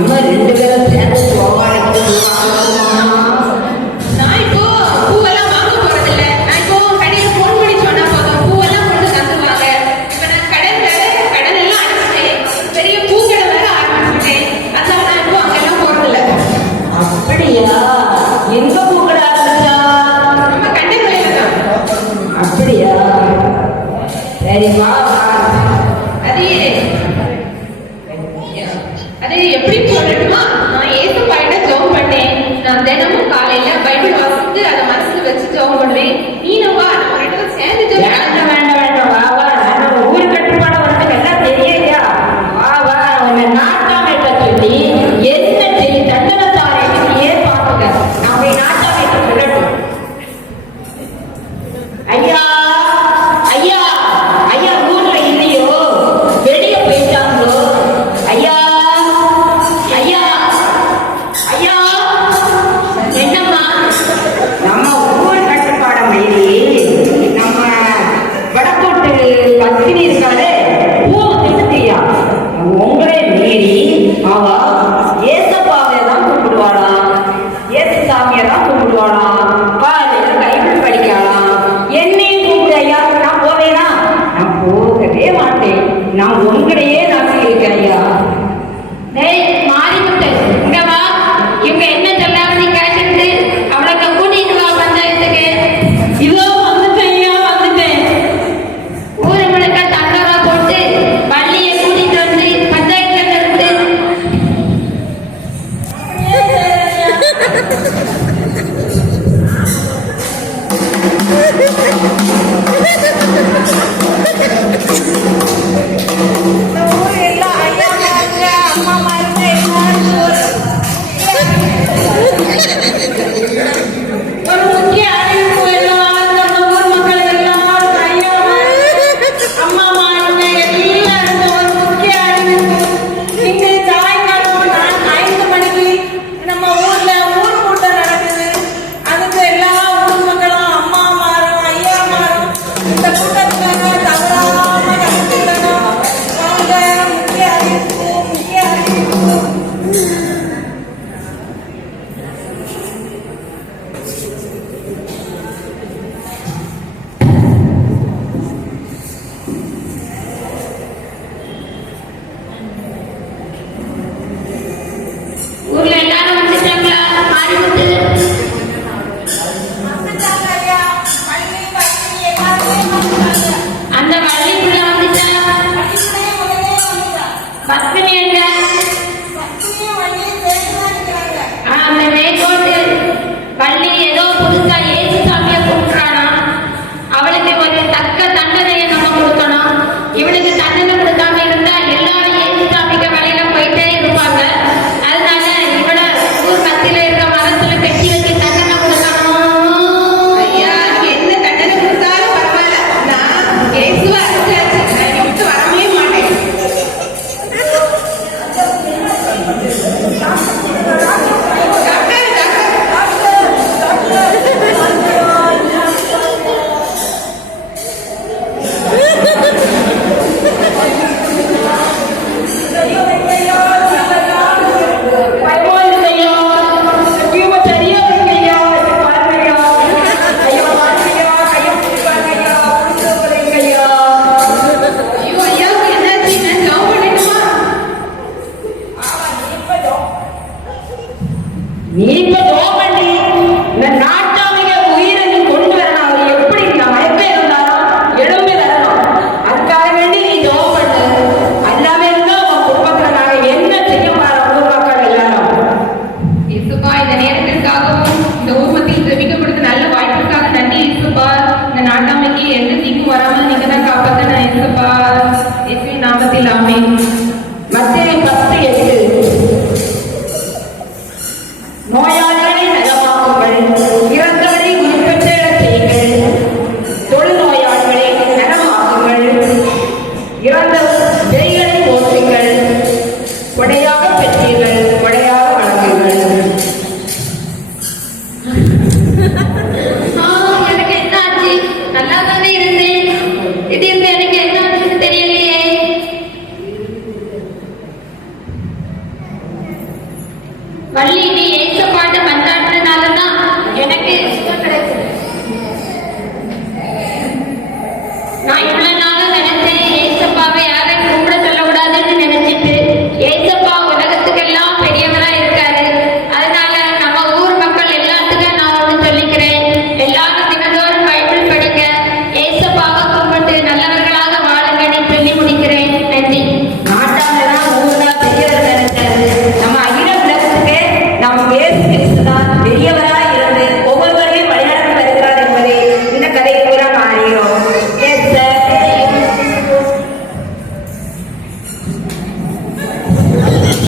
நம்ம ரெண்டு பேரும் சேர்ந்து போவாங்க. நான் இப்போ பூவெல்லாம் வாங்க போறதில்ல. நான் இப்போ கடையில போன் பண்ணி சொன்னா போதும், பூவெல்லாம் கொண்டு தந்துருவாங்க. இப்ப நான் கடன் எல்லாம் அடிச்சுட்டேன், பெரிய பூக்கடை வேற ஆரம்பிச்சுட்டேன். அதான் நான் இப்போ அங்கெல்லாம் போறதில்ல. அப்படியா? எங்க பூக்கடை ஆரம்பிச்சா? நம்ம கண்டங்களையில தான். அப்படியா? சரி வா. அது எப்படி சொல்லணுமா, நான் ஏசு பாயிட்ட ஜெபம் பண்ணேன். நான் தினமும் காலையில பைபிள் வாசித்து அதை மனசுல வச்சு ஜெபம் பண்ணுவேன். நீனும் வா, நம்ம ரெண்டு பேரும் சேர்ந்து ஜெபம் வேண்டாம் வேண்டாம் வேண்டாம், வா வா. நம்ம ஊர் கட்டுப்பாடு உனக்கு எல்லாம் தெரியலையா? வா வா. உன்னை நாட்டாமைக்க சொல்லி என்ன செய்ய தண்டனை தாரேன்னு ஏன் பார்த்துக்க. நான் போய் நாட்டாமைக்க சொல்லட்டும். ஐயா ஐயா ஐயா, ஊர்ல இல்லையோ, வெளிய போயிட்டாங்களோ? ஐயா ஐயா ஐயா. என்னம்மா? நம்ம ஊர் கட்டுப்பாட மீறி நம்ம வடக்கோட்டு பத்தினி இருக்காரு, பூ திட்டுத்தியா, உங்களே மீறி அவ ஏசப்பாவை தான் கும்பிடுவாளாம், ஏசு சாமியை தான் கும்பிடுவாளாம், காலையில பைபிள் படிக்கலாம். என்னையும் கூப்பிடு ஐயா. நான் போவேனா? நான் போகவே மாட்டேன். நான் உங்களையே நம்பி இருக்கேன் ஐயா. டேய் மாரிமுத்து, இங்க வா. இவங்க என்ன சொல்லாம நீ கேட்டுட்டு அவளை கூட்டிட்டு வா பஞ்சாயத்துக்கு. இதோ வந்துட்டேன் ஐயா, வந்துட்டேன். ஊரு முழுக்க தண்டரா போட்டு பள்ளியை கூட்டிட்டு வந்து பஞ்சாயத்துல நிறுத்து. ஒரு முக்கிய அறிவிப்பு எல்லாம் நம்ம ஊர் மக்கள் எல்லாரும் ஐயா அம்மா மாருங்க எல்லாரும் ஒரு முக்கிய அறிவிப்பு. இன்று சாயங்காலம் 5 மணிக்கு நம்ம ஊர்ல ஊர் கூட்டம் நடக்குது. அதுக்கு எல்லா ஊர் மக்களும் அம்மா மாரும் ஐயா மாரும் இந்த கூட்டத்துல தவறாம கலந்துக்கணும். வாங்க, முக்கிய அறிவிப்பு, முக்கிய அறிவிப்பு. ஊர்ல எல்லாரும் வந்துட்டாங்களா மாரிமுத்து? அந்த பள்ளிக்குள்ள வந்துட்டா பத்மினி எங்க? அந்த மேற்கோட்டு பள்ளி ஏதோ புதுசா ஏசு சாமியை கூப்பிடுறானா, அவளுக்கு ஒரு தக்க தண்டனையை நம்ம கொடுக்கணும். இவளுக்கு தண்டனை கொடுக்காம இருந்தா எல்லாரும் ஏசு சாமிக்கு வழியில போயிட்டே இருப்பாங்க. அதனால இவள ஊர் மத்தியில இருக்க மரத்துல கட்டி வச்சு தண்டனை கொடுக்கணும். ஐயா, என்ன தண்டனை கொடுத்தாலும் பரவாயில்ல, நான் ஏசுவை அடிச்சாச்சு, நான் விட்டு வரவே மாட்டேன். ஐயோ ஐயா, என்னாச்சு? நான் ஜாப் பண்ணிட்டுமா? நீ இப்ப ஜோம் பண்ணி இந்த நாட்டாமைய உயிரை நீ கொண்டு வரணும். அவர் எப்படி மயப்பே இருந்தாலும் எழும்பி வரணும். அதுக்காக வேண்டி நீ ஜோம் பண்ணு. எல்லாமே இருந்தா உன் குடும்பத்துல நாங்க என்ன செய்ய போறோம் ஊர் மக்கள் எல்லாரும். இயேசுப்பா, இந்த நேரத்திற்காகவும் இந்த ஊர் மத்தியில் ஜெபிக்க கொடுத்த நல்ல வாய்ப்புக்காக நன்றி இயேசுப்பா. இந்த நாட்டாமைக்கு எந்த தீங்கும் வராமல் நீங்க தான் காப்பாத்த நான் இயேசுப்பா. இயேசுவின் நாமத்தில் ஆமென். மத்திய